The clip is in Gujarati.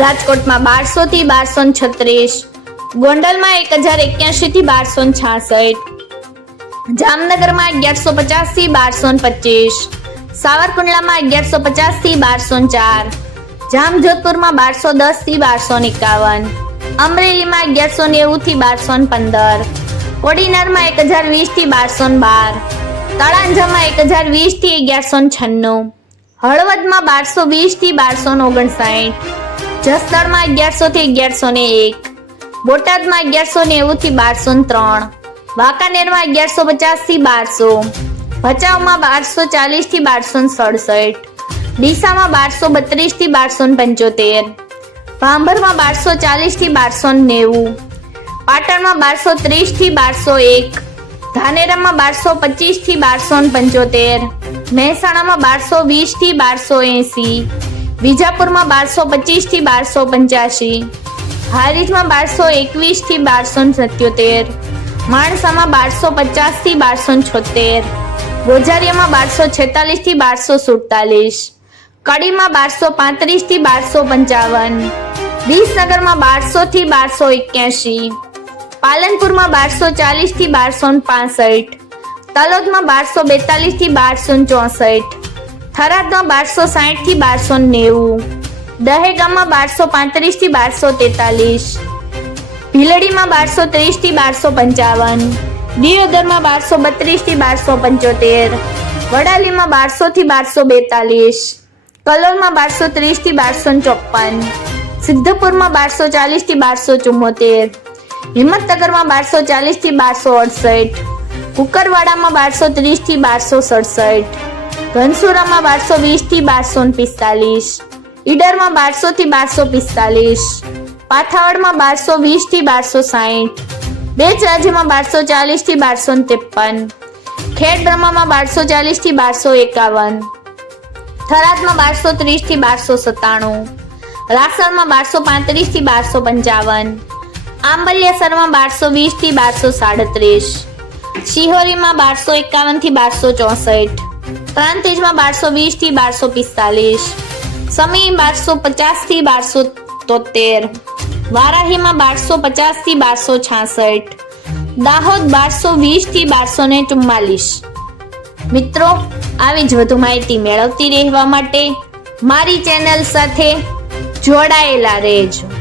રાજકોટમાં બારસો થી બારસો છત્રીસ, ગોંડલમાં એક હજાર એક્યાસી થી બારસો છાસઠ, જામનગરમાં અગિયારસો પચાસથી બારસો પચીસ, સાવરકુંડલામાં અગિયારસો પચાસથી બારસો ચાર, જામજોધપુરમાં બારસો દસથી બારસો એકાવન, અમરેલીમાં અગિયારસો નેવું થી બારસો પંદર કોડીનારમાં એક હજાર વીસથી બારસો બાર, તળાંજામાં એક હજાર વીસથી અગિયારસો છન્નું, હળવદમાં બારસો વીસથી બારસો ઓગણસાઠ જસદણમાં અગિયારસો થી અગિયારસો ને એક, બોટાદમાં અગિયારસો નેવું થી બારસો ત્રણ, વાંકાનેરમાં અગિયારસો પચાસથી બારસો, ભચાઉમાં બારસો ચાલીસથી બારસો સડસઠ, ડીસામાં બારસો બત્રીસથી બારસો પંચોતેર, ભાંભરમાં બારસો ચાલીસથી બારસો નેવું પાટણમાં બારસો ત્રીસથી બારસો એક ધાનેરામાં બારસો પચીસથી બારસો પંચોતેર, મહેસાણામાં બારસો વીસથી બારસો એસી વિજાપુરમાં બારસો પચીસથી બારસો પંચ્યાસી, હારીજમાં બારસો એકવીસથી બારસો સત્યોતેર, માણસામાં બારસો પચાસથી બારસો છોતેર ગોઝારિયામાં બારસો છેતાલીસથી બારસો સુડતાલીસ, કડીમાં બારસો પાંત્રીસથી બારસો પંચાવન વિસનગરમાં બારસો થી બારસો એક્યાસી, પાલનપુરમાં બારસો ચાલીસથી બારસો પાસઠ, તલોદમાં બારસો બેતાલીસથી બારસો ચોસઠ થરાદમાં બારસો સાઠથી બારસો નેવું. દહેગામમાં બારસો પાંત્રીસથી બારસો તેતાલીસ. ભીલડીમાં બારસો ત્રીસથી બારસો પંચાવન. દિયોદરમાં બારસો બત્રીસથી બારસો પંચોતેર. વડાલીમાં બારસો થી બારસો બેતાલીસ. કલોલમાં બારસો ત્રીસથી બારસો ચોપન સિદ્ધપુરમાં બારસો ચાલીસથી બારસો ચુમ્મોતેર હિંમતનગરમાં બારસો ચાલીસથી બારસો અડસઠ. કુકરવાડામાં બારસો ત્રીસથી બારસો સડસઠ. ઘનસુરામાં બારસો વીસથી બારસો પિસ્તાલીસ. ઈડરમાં બારસો થી બારસો પિસ્તાલીસ. પાથાવડમાં બારસો વીસથી બારસો સાહીઠ. બેચ રાજ્યમાં બારસો ચાલીસથી બારસો ત્રેપન. ખેડ બ્રહ્મામાં બારસો ચાલીસથી બારસો એકાવન. થરાદમાં બારસો ત્રીસથી બારસો સત્તાણું. રાસણમાં બારસો પાંત્રીસથી બારસો પંચાવન. આંબલિયાસરમાં બારસો વીસથી બારસો સાડત્રીસ. શિહોરીમાં બારસો એકાવનથી બારસો ચોસઠ. પ્રાંતિજમાં બારસો વીસથી બારસો પિસ્તાલીસ. સમી બારસો પચાસથી બારસો તોતેર વારાહીમાં બારસો પચાસથી બારસો છાસઠ. દાહોદ બારસો વીસથી બારસો ને ચુમ્માલીસ. મિત્રો, આવી જ વધુ માહિતી મેળવતી રહેવા માટે મારી ચેનલ સાથે જોડાયેલા રહેજો.